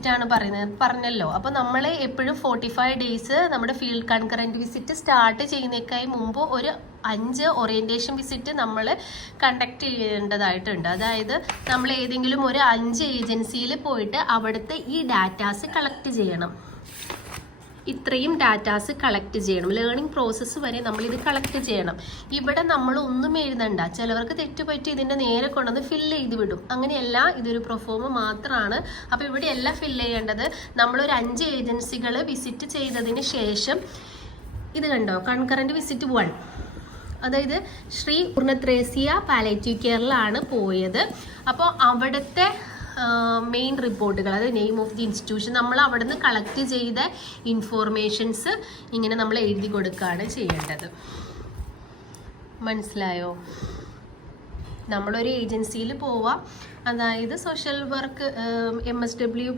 വിസിറ്റാണ് പറഞ്ഞല്ലോ. അപ്പോൾ നമ്മൾ എപ്പോഴും 45 ഡേയ്സ് നമ്മുടെ ഫീൽഡ് കൺകറൻറ്റ് വിസിറ്റ് സ്റ്റാർട്ട് ചെയ്യുന്നതിനേക്കായി മുമ്പ് ഒരു 5 ഓറിയൻറ്റേഷൻ വിസിറ്റ് നമ്മൾ കണ്ടക്ട് ചെയ്യേണ്ടതായിട്ടുണ്ട്. അതായത് നമ്മൾ ഏതെങ്കിലും ഒരു 5 ഏജൻസിയിൽ പോയിട്ട് അവിടുത്തെ ഈ ഡാറ്റാസ് കളക്ട് ചെയ്യണം. ഇത്രയും ഡാറ്റാസ് കളക്ട് ചെയ്യണം. ലേണിംഗ് പ്രോസസ്സ് വരെ നമ്മളിത് കളക്ട് ചെയ്യണം. ഇവിടെ നമ്മൾ ഒന്നും എഴുതണ്ട. ചിലവർക്ക് തെറ്റുപറ്റി ഇതിൻ്റെ നേരെ കൊണ്ടുവന്ന് ഫില്ല് ചെയ്ത് വിടും. അങ്ങനെയല്ല, ഇതൊരു പ്രൊഫോമ മാത്രമാണ്. അപ്പോൾ ഇവിടെ എല്ലാം ഫില്ല് ചെയ്യേണ്ടത് നമ്മളൊരു 5 ഏജൻസികൾ വിസിറ്റ് ചെയ്തതിന് ശേഷം ഇത് കണ്ടോ, കൺകറൻറ്റ് വിസിറ്റ് 1, അതായത് ശ്രീ പൂർണ്ണത്രേസ്യ പാലേറ്റീവ് കെയറിലാണ് പോയത്. അപ്പോൾ അവിടുത്തെ മെയിൻ റിപ്പോർട്ടുകൾ, അതായത് നെയിം ഓഫ് ദി ഇൻസ്റ്റിറ്റ്യൂഷൻ, നമ്മൾ അവിടെ നിന്ന് കളക്ട് ചെയ്ത ഇൻഫോർമേഷൻസ് ഇങ്ങനെ നമ്മൾ എഴുതി കൊടുക്കുകയാണ് ചെയ്യേണ്ടത്. മനസ്സിലായോ? നമ്മളൊരു ഏജൻസിയിൽ പോവാം, അതായത് സോഷ്യൽ വർക്ക് MSW